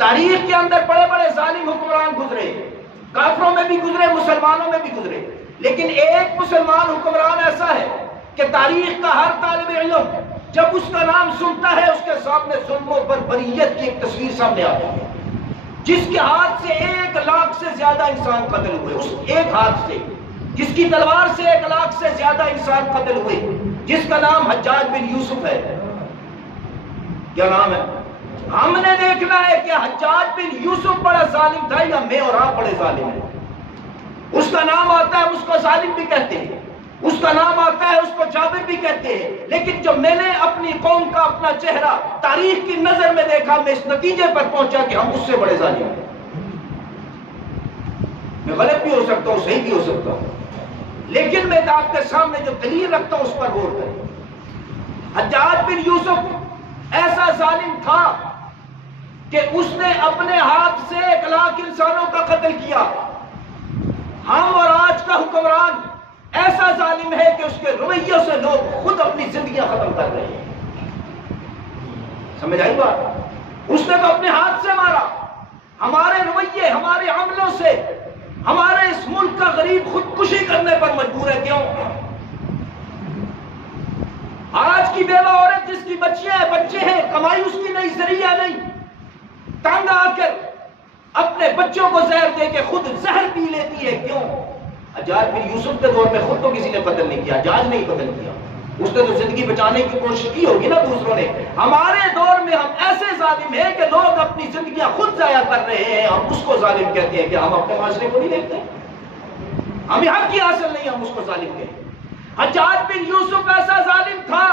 تاریخ کے اندر بڑے بڑے ظالم حکمران گزرے، کافروں میں بھی گزرے، مسلمانوں میں بھی گزرے، لیکن ایک مسلمان حکمران ایسا ہے کہ تاریخ کا ہر طالب علم جب اس کا نام سنتا ہے اس کے سامنے ظلم و بربریت کی ایک تصویر سامنے آتی ہے، جس کے ہاتھ سے 1,00,000 سے زیادہ انسان قتل ہوئے، اس ایک ہاتھ سے، جس کی تلوار سے 1,00,000 سے زیادہ انسان قتل ہوئے، جس کا نام حجاج بن یوسف ہے۔ کیا نام ہے؟ ہم نے دیکھنا ہے کہ حجاج بن یوسف بڑا ظالم تھا یا میں اور آپ بڑے ظالم ہیں۔ اس کا نام آتا ہے اس کو ظالم بھی کہتے ہیں، اس کا نام آتا ہے اس کو جابر بھی کہتے ہیں، لیکن جب میں نے اپنی قوم کا اپنا چہرہ تاریخ کی نظر میں دیکھا، میں اس نتیجے پر پہنچا کہ ہم اس سے بڑے ظالم ہیں۔ میں غلط بھی ہو سکتا ہوں، صحیح بھی ہو سکتا ہوں، لیکن میں آپ کے سامنے جو دلیل رکھتا ہوں اس پر غور کریں۔ حجاج بن یوسف ایسا ظالم تھا کہ اس نے اپنے ہاتھ سے 1,00,000 انسانوں کا قتل کیا۔ ہم اور آج کا حکمران ایسا ظالم ہے کہ اس کے رویوں سے لوگ خود اپنی زندگیاں ختم کر رہے ہیں۔ سمجھ آئی بات؟ اس نے تو اپنے ہاتھ سے مارا۔ ہمارے رویے، ہمارے عملوں سے ہمارے اس ملک کا غریب خودکشی کرنے پر مجبور ہے۔ کیوں؟ آج کی بیوہ عورت جس کی بچیاں ہیں، بچے ہیں، کمائی اس کی نہیں، ذریعہ نہیں، تنگ آ کر اپنے بچوں کو زہر دے کے خود زہر پی لیتی ہے۔ کیوں؟ حجاج بن یوسف کے دور میں خود تو کسی نے قتل نہیں کیا، حجاج نے ہی قتل کیا، اس نے تو زندگی بچانے کی کوشش کی ہوگی نا دوسروں نے۔ ہمارے دور میں ہم ایسے ظالم ہیں کہ لوگ اپنی زندگیاں خود ضائع کر رہے ہیں، ہم اس کو ظالم کہتے ہیں کہ ہم اپنے معاشرے کو نہیں دیکھتے، ہمیں حق کی حاصل نہیں، ہم اس کو ظالم کہتے ہیں۔ حجاج بن یوسف ایسا ظالم تھا،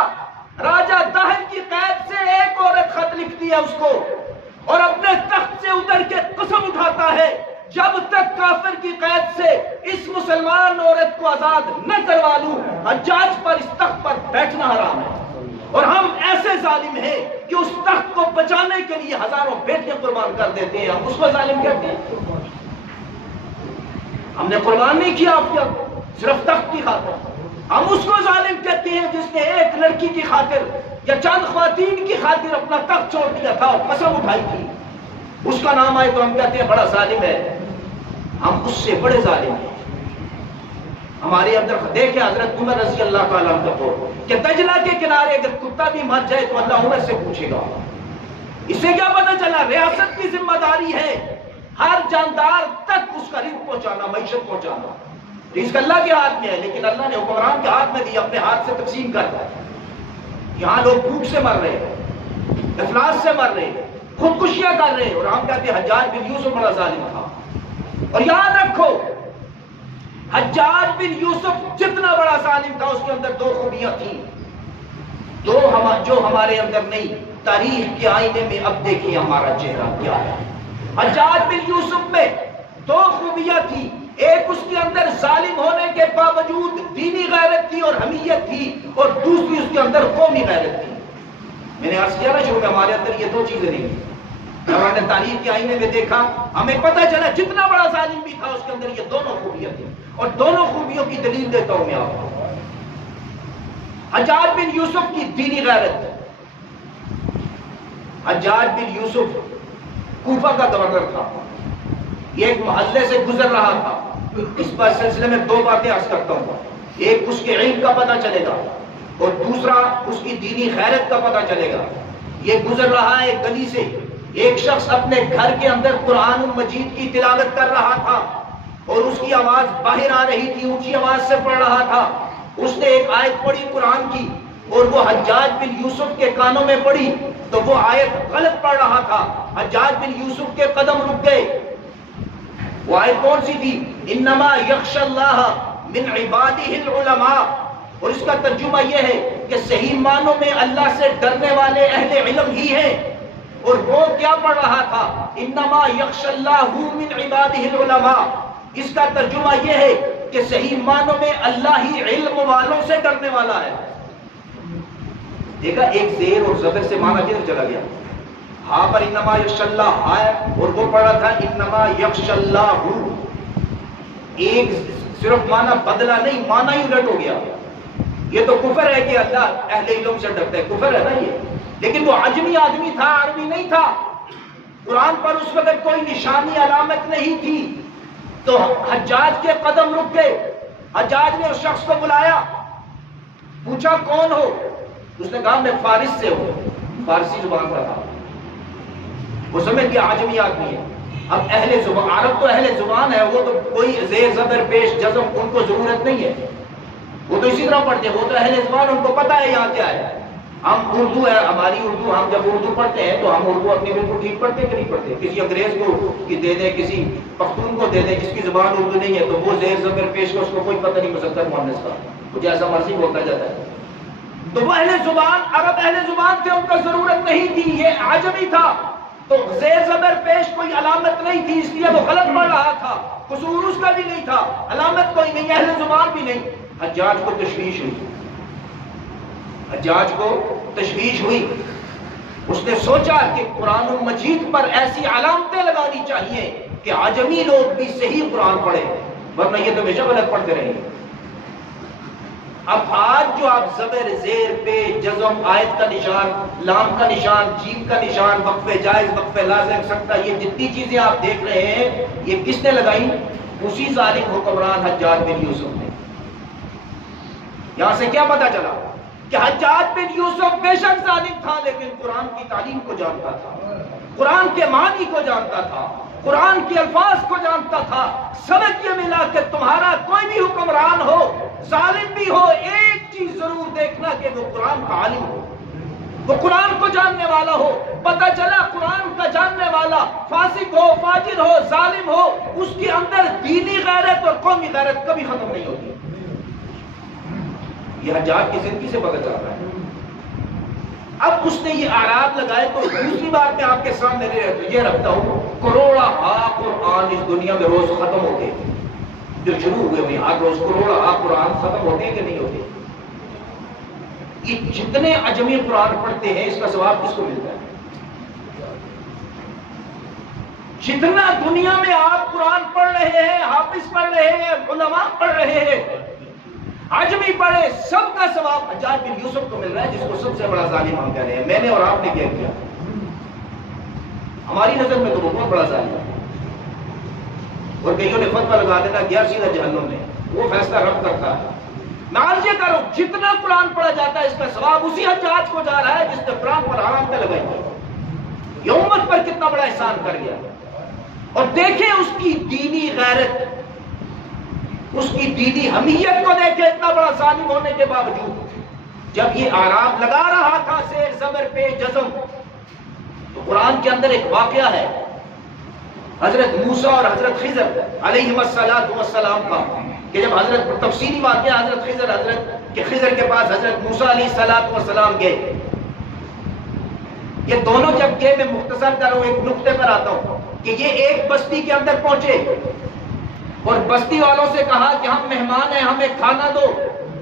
راجہ دہن کی قید سے ایک عورت خط لکھتی ہے اس کو، اور اپنے تخت سے اتر کے قسم اٹھاتا ہے جب تک کافر کی قید سے اس مسلمان عورت کو آزاد نہ کروا لوں، حجاج پر اس تخت پر بیٹھنا حرام ہے۔ اور ہم ایسے ظالم ہیں کہ اس تخت کو بچانے کے لیے ہزاروں بیٹیاں قربان کر دیتے ہیں، ہم اس کو ظالم کہتے ہیں۔ ہم نے قربان نہیں کیا آپ کیا، صرف تخت کی خاطر، ہم اس کو ظالم کہتے ہیں جس نے ایک لڑکی کی خاطر یا چند خواتین کی خاطر اپنا تخت چھوڑ دیا تھا اور قسم اٹھائی تھی، اس کا نام آئے تو ہم کہتے ہیں بڑا ظالم ہے۔ ہم اس سے بڑے ظالم ہیں۔ ہمارے اندر دیکھیں حضرت عمر رضی اللہ تعالیٰ عنہ کو کہ دجلہ کے کنارے اگر کتا بھی مر جائے تو اللہ عمر سے پوچھے گا۔ اسے کیا پتہ چلا؟ ریاست کی ذمہ داری ہے ہر جاندار تک اس کا رزق پہنچانا، معیشت پہنچانا۔ رزق اللہ کے ہاتھ میں ہے، لیکن اللہ نے حکمران کے ہاتھ میں دیا، اپنے ہاتھ سے تقسیم کرتا ہے۔ یہاں لوگ بھوک سے مر رہے ہیں، افلاس سے مر رہے ہیں، خودکشیاں کر رہے ہیں، اور ہم کہتے ہیں حجاج بن یوسف بڑا ظالم تھا۔ اور یاد رکھو حجاج بن یوسف جتنا بڑا ظالم تھا اس کے اندر 2 خوبیاں تھیں، جو ہمارے اندر نہیں۔ تاریخ کے آئینے میں اب دیکھیں ہمارا چہرہ کیا ہے۔ حجاج بن یوسف میں 2 خوبیاں تھیں، ایک اس کے اندر ظالم ہونے کے باوجود دینی غیرت تھی اور حمیت تھی، اور دوسری اس کے اندر قومی غیرت تھی۔ میں نے عرض کیا نا شروع میں، ہمارے اندر یہ 2 چیزیں نہیں ہیں۔ جب ہم نے تاریخ کے آئینے میں دیکھا ہمیں پتہ چلا جتنا بڑا ظالم بھی تھا اس کے اندر یہ دونوں خوبیاں تھیں، اور دونوں خوبیوں کی دلیل دیتا ہوں میں آپ کو۔ حجاج بن یوسف کی دینی غیرت۔ حجاج بن یوسف کوفہ کا گورنر تھا، یہ ایک محلے سے گزر رہا تھا۔ اس پر سلسلے میں 2 باتیں عرض کرتا ہوں، ایک اس کے علم کا پتہ چلے گا اور دوسرا اس کی دینی غیرت کا پتہ چلے گا۔ یہ گزر رہا ہے گلی سے، ایک شخص اپنے گھر کے اندر قرآن مجید کی تلاوت کر رہا تھا اور اس کی آواز باہر آ رہی تھی، اونچی آواز سے پڑھ رہا تھا۔ اس نے ایک آیت پڑھی قرآن کی اور وہ حجاج بن یوسف کے کانوں میں پڑھی تو وہ آیت غلط پڑھ رہا تھا۔ حجاج بن یوسف کے قدم رک گئے۔ وہ آیت کون سی تھی؟ انما یخشی اللہ من عبادہ العلماء، اور اس کا ترجمہ یہ ہے کہ صحیح معنوں میں اللہ سے ڈرنے والے اہل علم ہی ہیں۔ اور وہ کیا پڑھ رہا تھا؟ انما یخشی اللہ من عبادہ العلماء، اس کا ترجمہ یہ ہے کہ صحیح معنوں میں اللہ ہی علم والوں سے ڈرنے والا ہے۔ دیکھا ایک زیر اور زبر سے معنی کدھر چلا گیا؟ ہاں پر انما یخشی اللہ ہے اور وہ پڑھا تھا انما یخشی اللہ۔ ایک صرف معنی بدلا نہیں، معنی ہی الٹ ہو گیا۔ یہ تو کفر ہے کہ اللہ اہل علم سے ڈرتا ہے، کفر ہے نا یہ۔ لیکن وہ عجمی آدمی تھا، عربی نہیں تھا، قرآن پر اس وقت کوئی نشانی علامت نہیں تھی، تو حجاج کے قدم رک گئے۔ حجاج نے اس شخص کو بلایا، پوچھا کون ہو؟ اس نے کہا میں فارس سے ہوں، فارسی زبان کا تھا، وہ سمجھ گیا عجمی آدمی ہے۔ اب اہل زبان، عرب تو اہل زبان ہے، وہ تو کوئی زیر زبر پیش جزم ان کو ضرورت نہیں ہے، وہ تو اسی طرح پڑھتے ہیں، وہ تو اہل زبان، ان کو پتا ہے یہاں کیا ہے۔ ہم اردو ہے، ہماری اردو، ہم جب اردو پڑھتے ہیں تو ہم اردو اپنی بالکل ٹھیک پڑھتے ہیں کہ نہیں پڑھتے؟ کسی انگریز کو دے دیں، کسی پختون کو دے دیں جس کی زبان اردو نہیں ہے، تو وہ زیر زبر پیش کا اس کو کوئی پتہ نہیں ہو سکتا مؤنث کا، وہ جیسا مرضی بولتا جاتا ہے۔ تو وہ اہل زبان، عرب اہل زبان تھے، ان کو ضرورت نہیں تھی، یہ عجمی تھا، تو زیر زبر پیش کوئی علامت نہیں تھی، اس لیے وہ غلط پڑھ رہا تھا، قصور اس کا بھی نہیں تھا، علامت کوئی نہیں، اہل زبان بھی نہیں۔ حجاج کو تشویش ہوئی، حجاج کو تشویش ہوئی، اس نے سوچا کہ قرآن مجید پر ایسی علامتیں لگانی چاہیے کہ عجمی لوگ بھی صحیح قرآن پڑھیں، ورنہ یہ تو ہمیشہ غلط پڑھتے رہیں گے۔ اب آج جو آپ زبر، زیر، پے، جزم، آیت کا نشان، لام کا نشان، جیم کا نشان، وقف جائز، وقف لازم، سکتا، یہ جتنی چیزیں آپ دیکھ رہے ہیں یہ کس نے لگائی؟ اسی ظالم حکمران حجاج بن یوسف نے۔ یہاں سے کیا پتا چلا کہ حجاج بن یوسف بے شک ظالم تھا، لیکن قرآن کی تعلیم کو جانتا تھا، قرآن کے معنی کو جانتا تھا، قرآن کے الفاظ کو جانتا تھا۔ سبق یہ ملا کہ تمہارا کوئی بھی حکمران ہو، ظالم بھی ہو، ایک چیز ضرور دیکھنا کہ وہ قرآن کا عالم ہو، وہ قرآن کو جاننے والا ہو۔ پتہ چلا قرآن کا جاننے والا فاسق ہو، فاجر ہو، ظالم ہو، اس کے اندر دینی غیرت اور قومی غیرت کبھی ختم نہیں ہوتی۔ یہ حجاج کی زندگی سے پتہ چلتا ہے۔ اب اس نے یہ اعراب لگائے، تو دوسری بات میں آپ کے سامنے یہ رکھتا ہوں، کروڑا قرآن اس دنیا میں روز ختم ہوتے ہیں، جو شروع ہوئے ہوئے ہر روز کروڑا قرآن ختم ہوتے ہیں کہ نہیں ہوتے؟ یہ جتنے عجمی قرآن پڑھتے ہیں اس کا ثواب کس کو ملتا ہے؟ جتنا دنیا میں آپ قرآن پڑھ رہے ہیں، حافظ پڑھ رہے ہیں، علماء پڑھ رہے ہیں، عجمی پڑھے، سب کا ثواب حجاج بن یوسف کو مل رہا ہے، جس کو سب سے بڑا ظالم ہم کہہ رہے ہیں۔ میں نے اور آپ نے کیا کیا؟ ہماری نظر میں تو وہ بہت بڑا ظالم ہے، اور کئیوں نے فتویٰ لگا دینا گیا سیدھا جہنم میں، وہ فیصلہ رب کرتا ہے۔ میں عرض یہ کروں، جتنا قرآن پڑھا جاتا ہے اس کا ثواب اسی حجاج کو جا رہا ہے جس نے قرآن پر علامتیں لگائی ہیں۔ یہ امت پر کتنا بڑا احسان کر گیا، اور دیکھیں اس کی دینی غیرت، اس کی دینی حمیت کو دیکھیں، اتنا بڑا ظالم ہونے کے باوجود جب یہ اعراب لگا رہا تھا زیر زبر پہ جزم، تو قرآن کے اندر ایک واقعہ ہے حضرت موسیٰ اور حضرت خضر علیہم السلام کا، کہ جب حضرت تفصیلی واقعہ حضرت خضر کے پاس حضرت موسیٰ علیہ السلام گئے، یہ دونوں جب گئے، میں مختصر کروں، ایک نقطے پر آتا ہوں کہ یہ ایک بستی کے اندر پہنچے اور بستی والوں سے کہا کہ ہم مہمان ہیں، ہمیں کھانا دو۔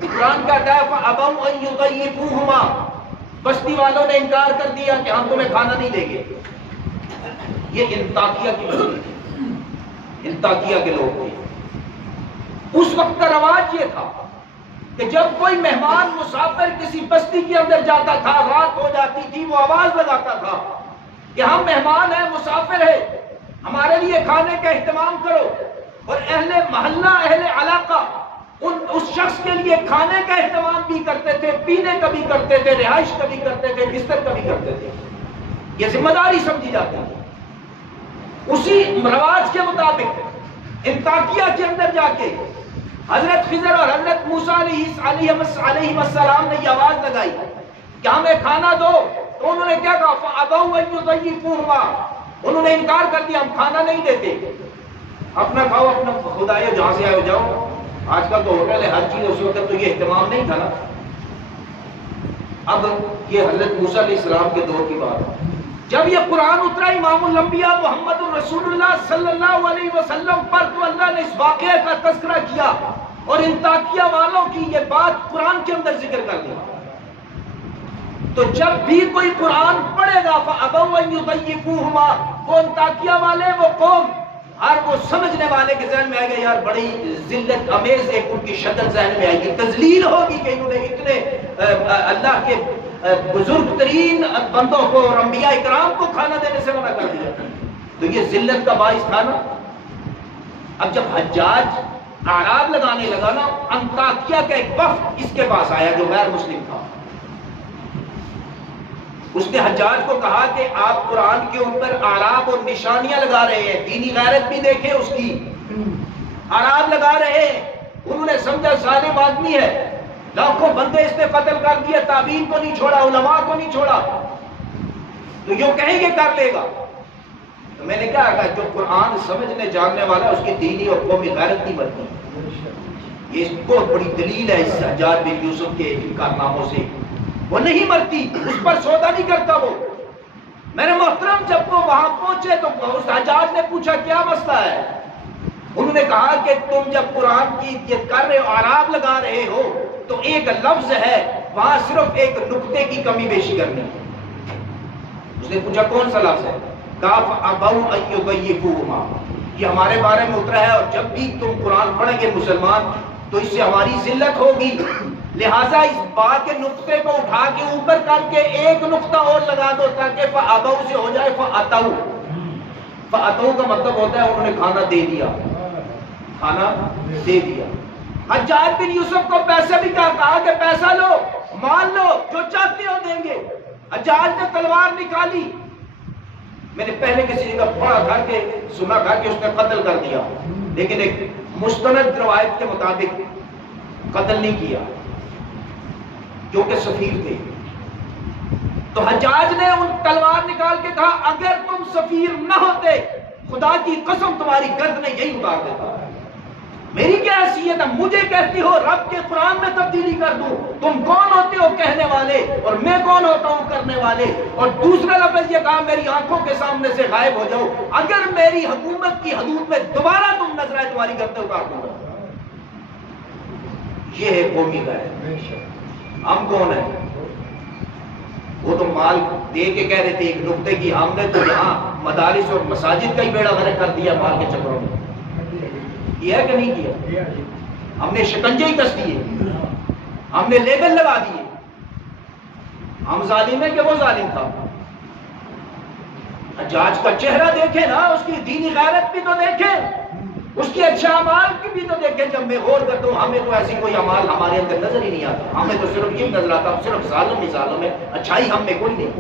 قرآن کا فَأَبَوْا أَن يُضَيِّفُوهُمَا، بستی والوں نے انکار کر دیا کہ ہم تمہیں کھانا نہیں دیں گے۔ یہ انطاکیہ کی بستی تھی، انطاکیہ کے لوگ تھے۔ اس وقت کا رواج یہ تھا کہ جب کوئی مہمان مسافر کسی بستی کے اندر جاتا تھا، رات ہو جاتی تھی، وہ آواز لگاتا تھا کہ ہم مہمان ہیں، مسافر ہیں، ہمارے لیے کھانے کا اہتمام کرو، اور اہل محلہ، اہل علاقہ اس شخص کے لیے کھانے کا اہتمام بھی کرتے تھے، پینے کا بھی کرتے تھے، رہائش کا بھی کرتے تھے، بستر کا بھی کرتے تھے۔ یہ ذمہ داری سمجھی جاتی ہے۔ اسی رواج کے مطابق انطاکیہ کے اندر جا کے حضرت خضر اور حضرت موسیٰ علیہ السلام نے یہ آواز لگائی کہ ہمیں کھانا دو، تو انہوں نے کیا کہا؟ فَأَبَوْا أَن يُضَيِّفُوهُمَا، انہوں نے انکار کر دیا، ہم کھانا نہیں دیتے، اپنا کھاؤ، اپنا خود آئے جہاں سے آئے جاؤ۔ آج کل تو ہوٹل ہے، ہر چیز، اس وقت تو یہ اہتمام نہیں تھا نا۔ اب یہ حضرت موسیٰ علیہ السلام کے دور کی بات ہے، جب یہ قرآن اترا امام الانبیاء محمد الرسول اللہ صلی اللہ علیہ وسلم پر، تو اللہ نے اس واقعے کا تذکرہ کیا اور انطاکیہ والوں کی یہ بات قرآن کے اندر ذکر کر دیا۔ تو جب بھی کوئی قرآن پڑھے گا فَأَبَوْا أَن يُضَيِّفُوهُمَا، وہ انطاکیہ والے، وہ قوم، ہر وہ سمجھنے والے کے ذہن میں آئے گا یار بڑی ذلت امیز ایک ان کی شکل ذہن میں آئے گی، تذلیل ہوگی کہ انہوں نے اتنے اللہ کے بزرگ ترین بندوں کو اور انبیاء اکرام کو کھانا دینے سے منع کر دیا، تو یہ ذلت کا باعث تھا نا۔ اب جب حجاج اعراب لگانے لگا نا، انطاکیہ کا ایک وفد اس کے پاس آیا جو غیر مسلم تھا، اس نے حجاج کو کہا کہ آپ قرآن کے اوپر اعراب اور نشانیاں لگا رہے ہیں، دینی غیرت بھی دیکھیں اس کی، اعراب لگا رہے ہیں۔ انہوں نے سمجھا ظالم آدمی ہے، لاکھوں بندے اس نے قتل کر دیے، تابعین کو نہیں چھوڑا، علماء کو نہیں چھوڑا، تو یوں کہیں گے کر لے گا۔ تو میں نے کہا کہ جو قرآن سمجھنے جاننے والا اس کی دینی اور قومی غیرت نہیں بنتی۔ یہ بہت بڑی دلیل ہے اس حجاج بن یوسف کے کارناموں سے، وہ نہیں مرتی، اس پر سودا نہیں کرتا وہ۔ میرے محترم جب وہ وہاں پہنچے تو اس حجاج نے پوچھا کیا مسئلہ ہے؟ انہوں نے کہا کہ تم جب قرآن کی یہ کر رہے ہو، اعراب لگا رہے ہو، تو ایک لفظ ہے وہاں صرف ایک نقطے کی کمی بیشی کرنی ہے۔ اس نے پوچھا کون سا لفظ ہے؟ کاف ابو ایغیبوہما، یہ ہمارے بارے میں اترا ہے، اور جب بھی تم قرآن پڑھیں گے مسلمان تو اس سے ہماری ذلت ہوگی، لہٰذا اس با کے نقطے کو اٹھا کے اوپر کر کے ایک نقطہ اور لگا دو تاکہ فابو سے ہو جائے فاتو۔ فاتو کا مطلب ہوتا ہے انہوں نے کھانا دے دیا، کھانا دے دیا۔ حجاج بن یوسف کو پیسے بھی کہا کہ پیسہ لو، مال لو، جو چاہتے ہو دیں گے۔ حجاج نے تلوار نکالی، میں نے پہلے کسی جگہ پڑھا تھا کہ سنا تھا کہ اس نے قتل کر دیا، لیکن ایک مستند روایت کے مطابق قتل نہیں کیا کیونکہ سفیر تھے۔ تو حجاج نے ان تلوار نکال کے کہا اگر تم سفیر نہ ہوتے خدا کی قسم تمہاری گردنیں یہی اتار دیتا۔ میری کیا حیثیت ہے، مجھے کہتی ہو رب کے قرآن میں تبدیلی کر دوں، تم کون ہوتے ہو کہنے والے، اور میں کون ہوتا ہوں کرنے والے؟ اور دوسرا لفظ یہ کہا میری آنکھوں کے سامنے سے غائب ہو جاؤ، اگر میری حکومت کی حدود میں دوبارہ تم نظر آئے تمہاری گردنیں اتار دوں گا۔ یہ ہے قومی غیرت۔ ہم کون ہیں؟ وہ تو مال دے کے کہہ رہے تھے ایک نقطے کی، ہم نے تو یہاں مدارس اور مساجد کا ہی بیڑا غرق کر دیا مال کے چکروں میں۔ کیا کہ نہیں کیا؟ ہم نے شکنجے ہی کس دیے، ہم نے لیبل لگا دیے، ہم ظالم ہیں کہ وہ ظالم تھا؟ حجاج کا چہرہ دیکھیں نا، اس کی دینی غیرت بھی تو دیکھیں، اس کے اچھے اعمال کی بھی تو دیکھیں۔ جب میں غور کرتا ہوں ہمیں تو ایسی کوئی اعمال ہمارے اندر نظر ہی نہیں آتا، ہمیں تو صرف یہ نظر آتا صرف ظالم ہی ظالم ہے، اچھائی ہم میں کوئی نہیں،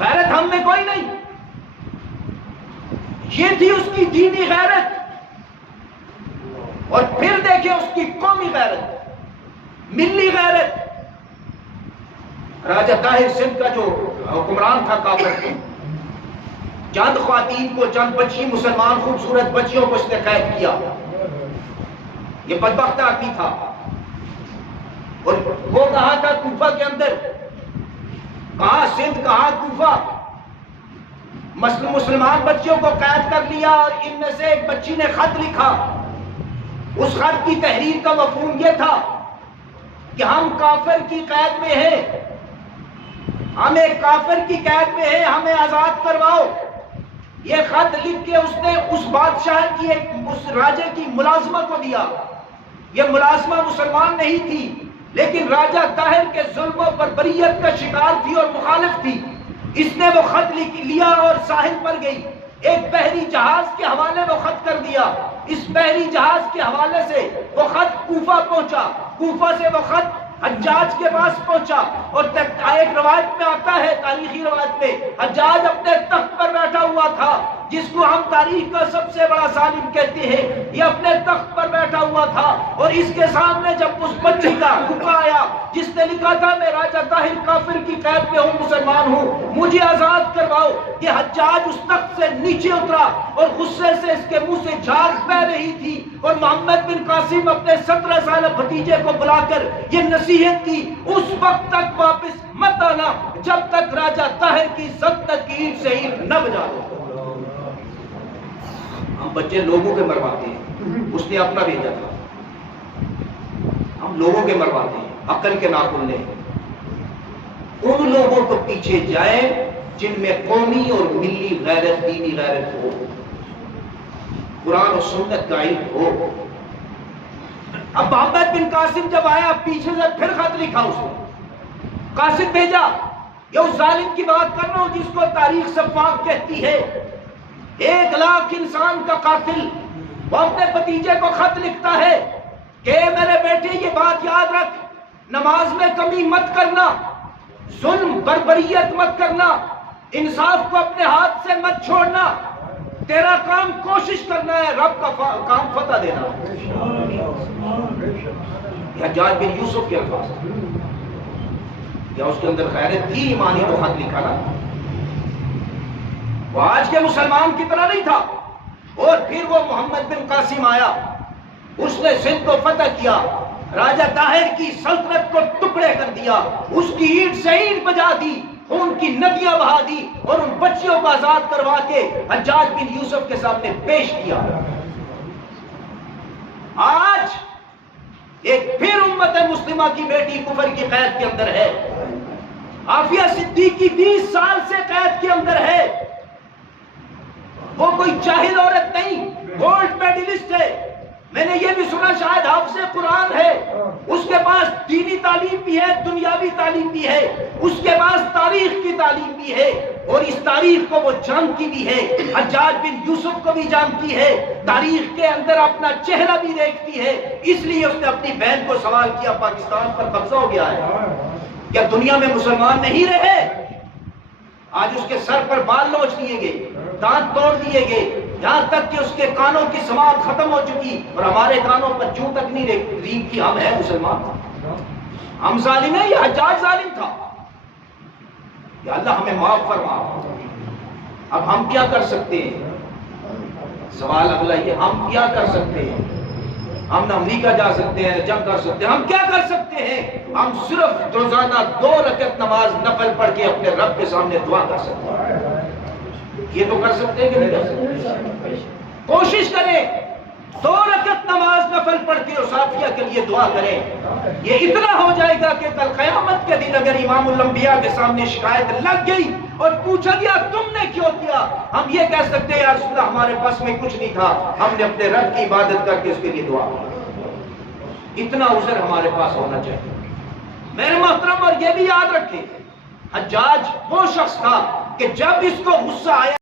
غیرت ہم میں کوئی نہیں۔ یہ تھی اس کی دینی غیرت، اور پھر دیکھیں اس کی قومی غیرت، ملی غیرت۔ راجہ طاہر سندھ کا جو حکمران تھا کافر، چند خواتین کو، چند بچی مسلمان خوبصورت بچیوں کو اس نے قید کیا، یہ بدبخت آدمی تھا، اور وہ کہاں تھا؟ کوفہ کے اندر۔ کہاں سندھ، کہاں کوفہ؟ مسلمان بچیوں کو قید کر لیا، اور ان میں سے ایک بچی نے خط لکھا۔ اس خط کی تحریر کا مفہوم یہ تھا کہ ہم کافر کی قید میں ہیں، ہم ایک کافر کی قید میں ہیں، ہمیں آزاد کرواؤ۔ یہ خط لکھ کے اس نے اس بادشاہ کی، اس راجے کی ملازمہ کو دیا۔ یہ ملازمہ مسلمان نہیں تھی، لیکن راجہ طاہر کے ظلم و بربریت کا شکار تھی اور مخالف تھی۔ اس نے وہ خط لیا اور ساحل پر گئی، ایک بحری جہاز کے حوالے وہ خط کر دیا۔ اس بحری جہاز کے حوالے سے وہ خط کوفہ پہنچا، کوفہ سے وہ خط حجاج کے پاس پہنچا، اور ایک روایت میں آتا ہے، تاریخی روایت میں، حجاج اپنے تخت پر بیٹھا ہوا تھا، جس کو ہم تاریخ کا سب سے بڑا ظالم کہتے ہیں۔ یہ اپنے تخت پر بیٹھا ہوا تھا، اور اس کے سامنے جب اس بچی کا حکم آیا جس نے لکھا تھا میں راجہ طاہر کافر کی قید میں ہوں، مسلمان ہوں، مجھے آزاد کرواؤ، کہ حجاج اس تخت سے نیچے اترا اور غصے سے اس کے منہ سے جھاگ بہ رہی تھی، اور محمد بن قاسم اپنے 17 سالہ بھتیجے کو بلا کر یہ نصیحت کی اس وقت تک واپس مت آنا جب تک راجہ طاہر کی سلطنت کی اینٹ سے اینٹ نہ بجا دو۔ ہم بچے لوگوں کے مرواتے ہیں، اس نے اپنا بھیجا تھا، ہم لوگوں کے مرواتے ہیں عقل کے ناخن لیں۔ ان لوگوں کو پیچھے جائیں جن میں قومی اور ملی غیرت، دینی غیرت ہو، قرآن و سنت کا علم ہو۔ اب محمد بن قاسم جب آیا پیچھے سے پھر خط لکھا اس نے، قاصد بھیجا. یہ اس ظالم کی بات کر رہا ہوں جس کو تاریخ سفاک کہتی ہے. 1,00,000 انسان کا قاتل. وہ اپنے بھتیجے کو خط لکھتا ہے کہ میرے بیٹے یہ بات یاد رکھ، نماز میں کمی مت کرنا، ظلم بربریت مت کرنا، انصاف کو اپنے ہاتھ سے مت چھوڑنا، تیرا کام کوشش کرنا ہے، رب کا کام فتح دینا. حجاج بن یوسف کے الفاظ، یا اس کے اندر خیرت تھی، ایمانی کو خط لکھا نا. وہ آج کے مسلمان کی طرح نہیں تھا. اور پھر وہ محمد بن قاسم آیا، اس نے سندھ کو فتح کیا، راجہ طاہر کی سلطنت کو ٹکڑے کر دیا، اس کی اینٹ سے اینٹ بجا دی، خون کی ندیاں بہا دی، اور ان بچیوں کو آزاد کروا کے حجاج بن یوسف کے سامنے پیش کیا. آج ایک پھر امت مسلمہ کی بیٹی کفر کی قید کے اندر ہے. عافیہ صدیقی 20 سال سے قید کے اندر ہے. وہ کوئی جاہل عورت نہیں، گولڈ میڈلسٹ ہے. میں نے یہ بھی سنا شاید حافظ قرآن ہے. اس کے پاس دینی تعلیم بھی ہے، دنیاوی تعلیم بھی ہے، اس کے پاس تاریخ کی تعلیم بھی ہے، اور اس تاریخ کو وہ جانتی بھی ہے. حجاج بن یوسف کو بھی جانتی ہے، تاریخ کے اندر اپنا چہرہ بھی دیکھتی ہے. اس لیے اس نے اپنی بہن کو سوال کیا، پاکستان پر قبضہ ہو گیا ہے، کیا دنیا میں مسلمان نہیں رہے؟ آج اس کے سر پر بال نوچ لیے گئے، دانت توڑ دیے گئے، یہاں تک کہ اس کے کانوں کی سماعت ختم ہو چکی، اور ہمارے کانوں پر جوں تک نہیں ریگ کی. ہم ہیں مسلمان، ہم ظالم ہیں، یہ حجاج ظالم تھا. یا اللہ ہمیں معاف فرما. اب ہم کیا کر سکتے ہیں؟ سوال اگلا یہ، ہم کیا کر سکتے ہیں؟ ہم نہ امریکہ جا سکتے ہیں، جنگ کر سکتے ہیں. ہم کیا کر سکتے ہیں؟ ہم صرف روزانہ 2 رکعت نماز نفل پڑھ کے اپنے رب کے سامنے دعا کر سکتے ہیں. یہ تو کر سکتے ہیں کہ نہیں کر سکتے؟ کوشش کریں، 2 رکعت نماز نفل پڑھ کے اس عافیہ کے لیے دعا کریں. یہ اتنا ہو جائے گا کہ کل قیامت کے دن اگر امام الانبیاء کے سامنے شکایت لگ گئی اور پوچھا گیا تم نے کیوں کیا، ہم یہ کہہ سکتے ہیں یا رسول اللہ ہمارے پاس میں کچھ نہیں تھا، ہم نے اپنے رب کی عبادت کر کے اس کے لیے دعا کی. اتنا عذر ہمارے پاس ہونا چاہیے میرے محترم. اور یہ بھی یاد رکھیں، حجاج وہ شخص تھا کہ جب اس کو غصہ آیا